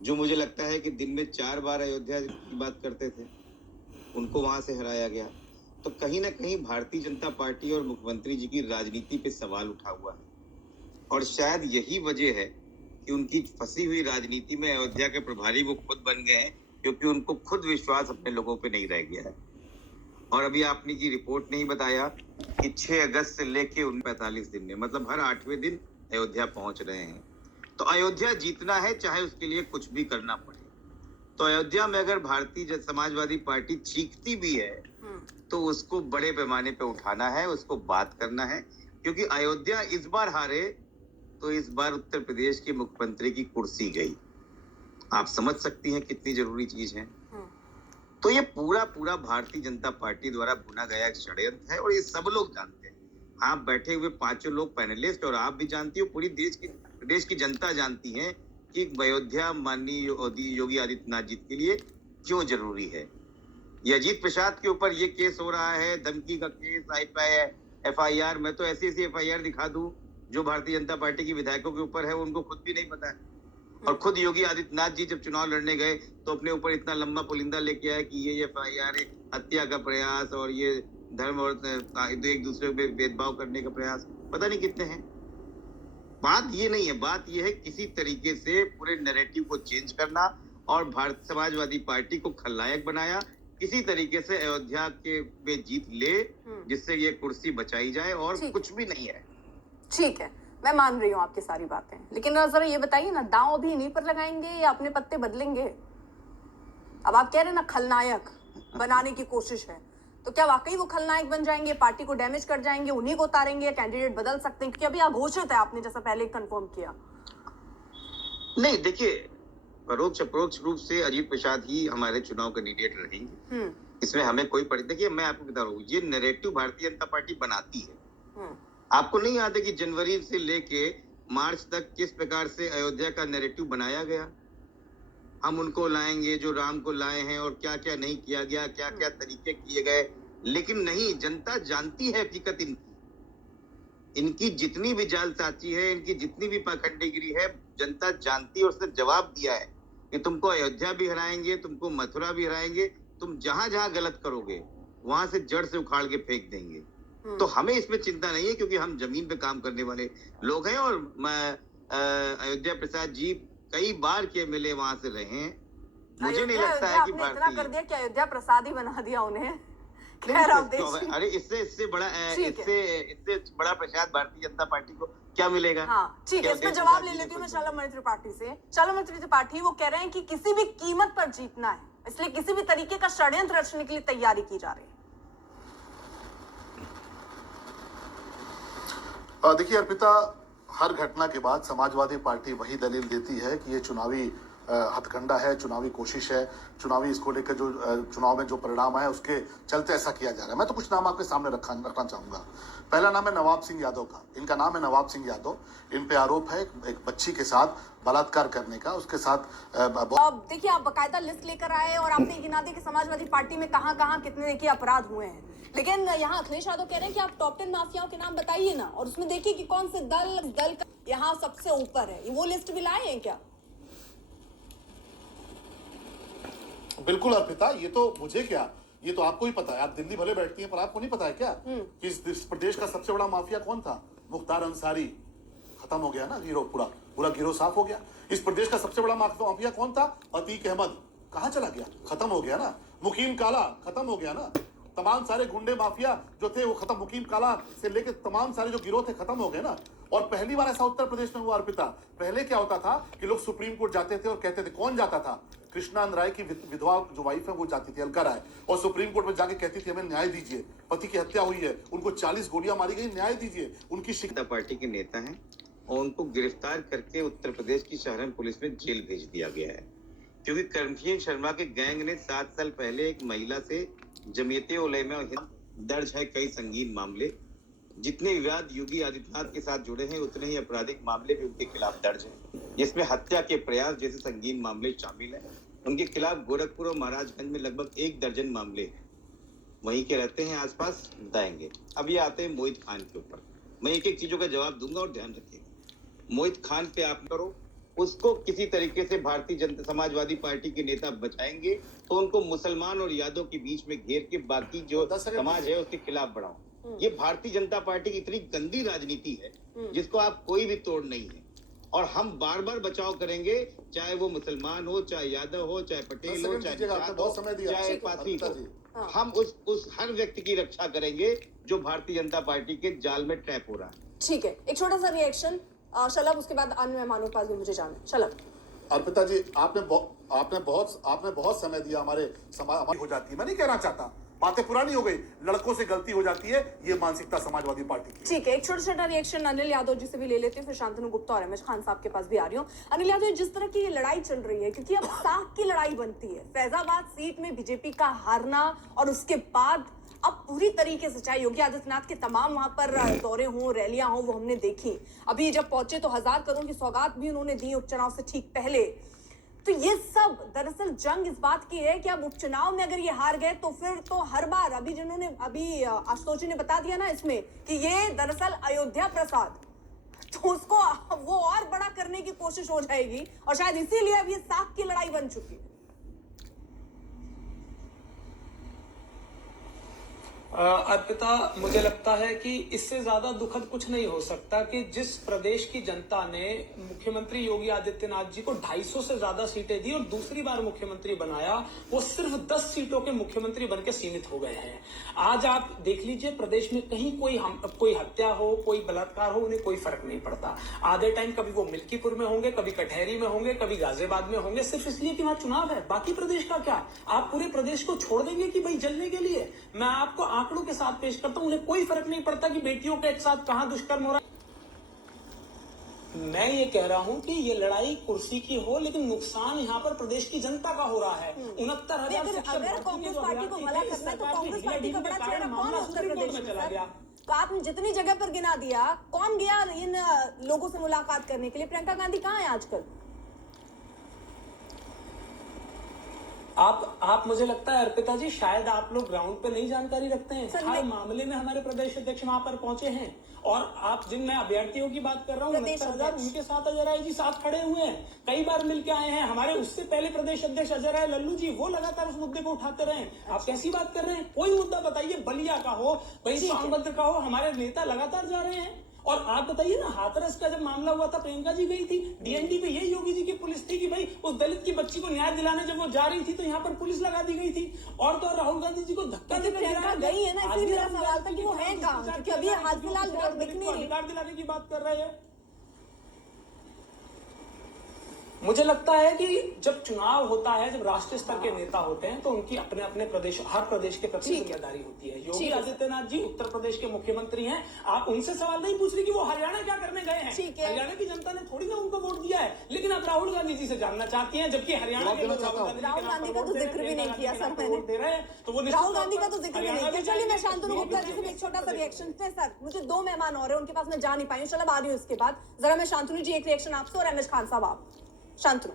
जो मुझे लगता है कि दिन में 4 बार अयोध्या की बात करते थे, उनको वहां से हराया गया। तो कहीं ना कहीं भारतीय जनता पार्टी और मुख्यमंत्री जी की राजनीति पे सवाल उठा हुआ है, और शायद यही वजह है कि उनकी फंसी हुई राजनीति में अयोध्या के प्रभारी वो खुद बन गए हैं, क्योंकि उनको खुद विश्वास अपने लोगों पे नहीं रह गया है। और अभी आपने की रिपोर्ट नहीं बताया कि 6 अगस्त से लेके 45 दिन में, मतलब हर 8वें दिन अयोध्या पहुंच रहे हैं। तो अयोध्या जीतना है, चाहे उसके लिए कुछ भी करना पड़े। तो अयोध्या में अगर भारतीय समाजवादी पार्टी चीखती भी है, तो उसको बड़े पैमाने पे उठाना है, उसको बात करना है, क्योंकि अयोध्या इस बार हारे तो इस बार उत्तर प्रदेश के मुख्यमंत्री की कुर्सी गई। आप समझ सकती हैं कितनी जरूरी चीज है। तो ये पूरा पूरा भारतीय जनता पार्टी द्वारा बुना गया एक षड्यंत्र है, और ये सब लोग जानते हैं। आप बैठे हुए 5 लोग पैनलिस्ट, और आप भी जानती हो, पूरी देश की जनता जानती है कि अयोध्या माननीय योगी आदित्यनाथ जी के लिए क्यों जरूरी है। ये अजीत प्रसाद के ऊपर ये केस हो रहा है, धमकी का केस, FIR। मैं तो ऐसी FIR दिखा दूं जो भारतीय जनता पार्टी की विधायकों के ऊपर है, उनको खुद भी नहीं पता है। और खुद योगी आदित्यनाथ जी जब चुनाव लड़ने गए तो अपने ऊपर इतना लंबा पुलिंदा लेके आए कि ये FIR है, हत्या का प्रयास, और ये धर्म और एक दूसरे पे भेदभाव करने का प्रयास, पता नहीं कितने हैं। बात ये नहीं है, बात ये है किसी तरीके से पूरे नैरेटिव को चेंज करना, और भारत समाजवादी पार्टी को खलनायक बनाया, किसी तरीके से अयोध्या के में जीत ले, जिससे ये कुर्सी बचाई जाए, और कुछ भी नहीं है। ठीक है, मैं मान रही हूँ आपकी सारी बातें, लेकिन जरा ये बताइए ना, दांव अभी इन्हीं पर लगाएंगे या अपने पत्ते बदलेंगे? अब आप कह रहे हैं ना खलनायक बनाने की कोशिश है, तो क्या वाकई वो खलनायक बन जाएंगे, पार्टी को डैमेज कर जाएंगे, उन्हीं को उतारेंगे, कैंडिडेट बदल सकते हैं? क्योंकि अभी अघोषित है, आपने जैसा पहले कंफर्म किया। नहीं, देखिए, परोक्ष अप्रोक्ष रूप से अजीत प्रसाद ही हमारे चुनाव कैंडिडेट रहेंगे। इसमें हमें कोई देखिए, मैं आपको बता रहा हूँ, ये नैरेटिव भारतीय जनता पार्टी बनाती है। आपको नहीं याद है कि जनवरी से लेके मार्च तक किस प्रकार से अयोध्या का नैरेटिव बनाया गया? हम उनको लाएंगे जो राम को लाए हैं, और क्या क्या नहीं किया गया, क्या क्या तरीके किए गए। लेकिन नहीं, जनता जानती है हकीकत इनकी जितनी भी जालसाजी है, इनकी जितनी भी पाखंडीगिरी है, जनता जानती है, और उसने जवाब दिया है कि तुमको अयोध्या भी हराएंगे, तुमको मथुरा भी हराएंगे, तुम जहां जहां गलत करोगे वहां से जड़ से उखाड़ के फेंक देंगे। तो हमें इसमें चिंता नहीं है, क्योंकि हम जमीन पे काम करने वाले लोग हैं, और अयोध्या प्रसाद जी कई बार के MLA वहां से रहे हैं। मुझे नहीं लगता है कि इतना कर दिया कि अयोध्या प्रसाद ही बना दिया उन्हें। खैर, अरे इससे बड़ा प्रसाद भारतीय जनता पार्टी को क्या मिलेगा? हाँ, ठीक है, इसका जवाब ले लेती हूँ मैं शालमणि त्रिपाठी से। शालमणि त्रिपाठी वो कह रहे हैं कि किसी भी कीमत पर जीतना है, इसलिए किसी भी तरीके का षड्यंत्र रचने के लिए तैयारी की जा रही है। देखिए अर्पिता, हर घटना के बाद समाजवादी पार्टी वही दलील देती है कि ये चुनावी हथकंडा है, चुनावी कोशिश है, चुनावी इसको लेकर जो चुनाव में जो परिणाम है उसके चलते ऐसा किया जा रहा है। मैं तो कुछ नाम आपके सामने रखना चाहूंगा। पहला नाम है नवाब सिंह यादव का। इनका नाम है नवाब सिंह यादव। इन पे आरोप है एक बच्ची के साथ बलात्कार करने का। उसके साथ देखिए, आप बकायदा लिस्ट लेकर आए और आपने गिना दिया कि समाजवादी पार्टी में कहां कहां कितने देखिए अपराध हुए हैं, लेकिन यहाँ अखिलेश यादव कह रहे हैं कि आप टॉप 10 माफियाओं के नाम बताइए ना, और उसमें देखिए कि कौन से दल यहाँ सबसे ऊपर है। वो लिस्ट भी लाए हैं क्या? बिल्कुल अर्पिता, ये तो मुझे क्या, ये तो आपको ही पता है। आप दिल्ली भले बैठती हैं, पर आपको नहीं पता है क्या कि इस प्रदेश का सबसे बड़ा माफिया कौन था? मुख्तार अंसारी। खत्म हो गया ना गिरोह, पूरा गिरोह साफ हो गया। इस प्रदेश का सबसे बड़ा माफिया कौन था? अतीक अहमद। कहां चला गया? खत्म हो गया ना। मुकीम काला खत्म हो गया ना। तमाम सारे गुंडे माफिया जो थे वो खत्म। मुकीम काला से लेकर तमाम सारे जो गिरोह थे खत्म हो गए ना। और पहली बार ऐसा उत्तर प्रदेश में हुआ अर्पिता। पहले क्या होता था कि लोग सुप्रीम कोर्ट जाते थे और कहते थे, कौन जाता था? कृष्णानंद राय की विधवा जो वाइफ है वो जाती थी, अलका राय, और सुप्रीम कोर्ट में जाके कहती थी हमें न्याय दीजिए, पति की हत्या हुई है, उनको 40 गोलियां मारी गई, न्याय दीजिए। उनकी शिक्षा पार्टी के नेता हैं, और उनको गिरफ्तार करके उत्तर प्रदेश की सहारनपुर पुलिस में जेल भेज दिया गया है, क्योंकि कर्मवीर शर्मा के गैंग ने 7 साल पहले एक महिला से जमीयत उलेमा दर्ज है कई संगीन मामले। जितने विवाद योगी आदित्यनाथ के साथ जुड़े हैं, उतने ही आपराधिक मामले भी उनके खिलाफ दर्ज हैं, जिसमें हत्या के प्रयास जैसे संगीन मामले शामिल हैं। उनके खिलाफ गोरखपुर और महाराजगंज में लगभग 1 दर्जन मामले वहीं के रहते हैं, आसपास बताएंगे। अब ये आते हैं मोहित खान के ऊपर। मैं एक एक चीजों का जवाब दूंगा, और ध्यान रखिएगा। मोहित खान पे आप करो, उसको किसी तरीके से भारतीय जनता समाजवादी पार्टी के नेता बचाएंगे तो उनको मुसलमान और यादव के बीच में घेर के बाकी जो समाज है उसके खिलाफ बढ़ाओ। ये भारतीय जनता पार्टी की इतनी गंदी राजनीति है जिसको आप कोई भी तोड़ नहीं है, और हम बार बार बचाव करेंगे, चाहे वो मुसलमान हो, चाहे यादव हो, चाहे पटेल हो, चाहे चाहे पासी हो। हम उस हर व्यक्ति की रक्षा करेंगे जो भारतीय जनता पार्टी के जाल में ट्रैप हो रहा है। ठीक है, एक छोटा सा रिएक्शन शलभ, उसके बाद अन्य मेहमानों के पास भी मुझे जाना है। शलभ। अर्पिता जी, आपने बहुत समय दिया हमारे समाज हो जाती है। मैं नहीं कहना चाहता, बातें पुरानी हो गई, लड़कों से गलती हो जाती है, ये मानसिकता समाजवादी पार्टी की। ठीक है, एक छोटा छोटा रिएक्शन अनिल यादव जी से भी ले लेते हैं, फिर शांतनु गुप्ता और रमेश खान साहब के पास भी आ रही हूँ। अनिल यादव, जिस तरह की ये लड़ाई चल रही है, क्योंकि अब साख की लड़ाई बनती है, फैजाबाद सीट में बीजेपी का हारना और उसके बाद अब पूरी तरीके से चाहे योगी आदित्यनाथ के तमाम वहां पर दौरे हों, रैलियां हों, वो हमने देखी। अभी जब पहुंचे तो 1000 करोड़ की सौगात भी उन्होंने दी उपचुनाव से ठीक पहले। तो ये सब दरअसल जंग इस बात की है कि अब उपचुनाव में अगर ये हार गए तो फिर तो हर बार अभी आशुतोष जी ने बता दिया ना इसमें कि ये दरअसल अयोध्या प्रसाद, तो उसको वो और बड़ा करने की कोशिश हो जाएगी और शायद इसीलिए अब ये साख की लड़ाई बन चुकी है। अर्पिता, मुझे लगता है कि इससे ज्यादा दुखद कुछ नहीं हो सकता कि जिस प्रदेश की जनता ने मुख्यमंत्री योगी आदित्यनाथ जी को 250 से ज्यादा सीटें दी और दूसरी बार मुख्यमंत्री बनाया, वो सिर्फ 10 सीटों के मुख्यमंत्री बनकर सीमित हो गए हैं। आज आप देख लीजिए, प्रदेश में कहीं कोई हत्या हो, कोई बलात्कार हो, उन्हें कोई फर्क नहीं पड़ता। आधे टाइम कभी वो मिल्कीपुर में होंगे, कभी कटहरी में होंगे, कभी गाजियाबाद में होंगे, सिर्फ इसलिए कि वहां चुनाव है। बाकी प्रदेश का क्या? आप पूरे प्रदेश को छोड़ देंगे कि भाई जलने के लिए? मैं आपको आंकड़ों के साथ पेश करता हूं, उन्हें कोई फर्क नहीं पड़ता कि बेटियों के एक साथ कहां दुष्कर्म हो रहा है। मैं ये कह रहा हूं कि ये लड़ाई कुर्सी की हो, लेकिन नुकसान यहाँ पर प्रदेश की जनता का हो रहा है। 69,000 अगर कांग्रेस पार्टी को भला करना है तो कांग्रेस पार्टी का बड़ा चेहरा कौन है उत्तर प्रदेश में चला गया? तो आपने जितनी जगह पर गिना दिया, कौन गया इन लोगों से मुलाकात करने के लिए? प्रियंका गांधी कहाँ है आजकल? आप मुझे लगता है अर्पिता जी, शायद आप लोग ग्राउंड पे नहीं जानकारी रखते हैं। हर मामले में हमारे प्रदेश अध्यक्ष वहां पर पहुंचे हैं। और आप जिन मैं अभ्यर्थियों की बात कर रहा हूँ, 69,000 उनके साथ अजय राय जी साथ खड़े हुए हैं, कई बार मिलके आए हैं। हमारे उससे पहले प्रदेश अध्यक्ष अजय राय लल्लू जी, वो लगातार उस मुद्दे को उठाते रहे। आप कैसी बात कर रहे हैं? कोई मुद्दा बताइए, बलिया का हो, भाई सोनभद्र का हो, हमारे नेता लगातार जा रहे हैं। और आप बताइए ना, हाथरस का जब मामला हुआ था, प्रियंका जी गई थी डीएनडी पे, यही योगी जी की पुलिस थी कि भाई उस दलित की बच्ची को न्याय दिलाने जब वो जा रही थी तो यहाँ पर पुलिस लगा दी गई थी। और तो राहुल गांधी जी को धक्का देकर प्रियंका गई है ना, इसलिए मेरा सवाल था कि वो है कहाँ, क्योंकि अभी हाल फिलहाल अधिकार दिलाने की बात कर रहे हैं। मुझे लगता है कि जब चुनाव होता है, जब राष्ट्रीय स्तर के नेता होते हैं, तो उनकी अपने अपने प्रदेश, हर प्रदेश के प्रति जिम्मेदारी होती है। योगी आदित्यनाथ जी उत्तर प्रदेश के मुख्यमंत्री हैं, आप उनसे सवाल नहीं पूछ रहे कि वो हरियाणा क्या करने गए हैं। हरियाणा की जनता ने थोड़ी ना उनको वोट दिया है, लेकिन आप राहुल गांधी जी से जानना चाहती हैं, जबकि हरियाणा के लोग राहुल गांधी का तो जिक्र भी नहीं किया सर मैंने, दे रहे हैं, तो वो राहुल गांधी का तो जिक्र भी नहीं किया। चलिए, मैं शांतनु गुप्ता जी से एक छोटा सा रिएक्शन थे। सर, मुझे 2 मेहमान और हैं, उनके पास मैं जा नहीं पाई हूँ। चलो आ रही हूँ इसके बाद। जरा मैं शांतनु जी एक रिएक्शन आपसे और रमेश खान साहब आप। शांतनु।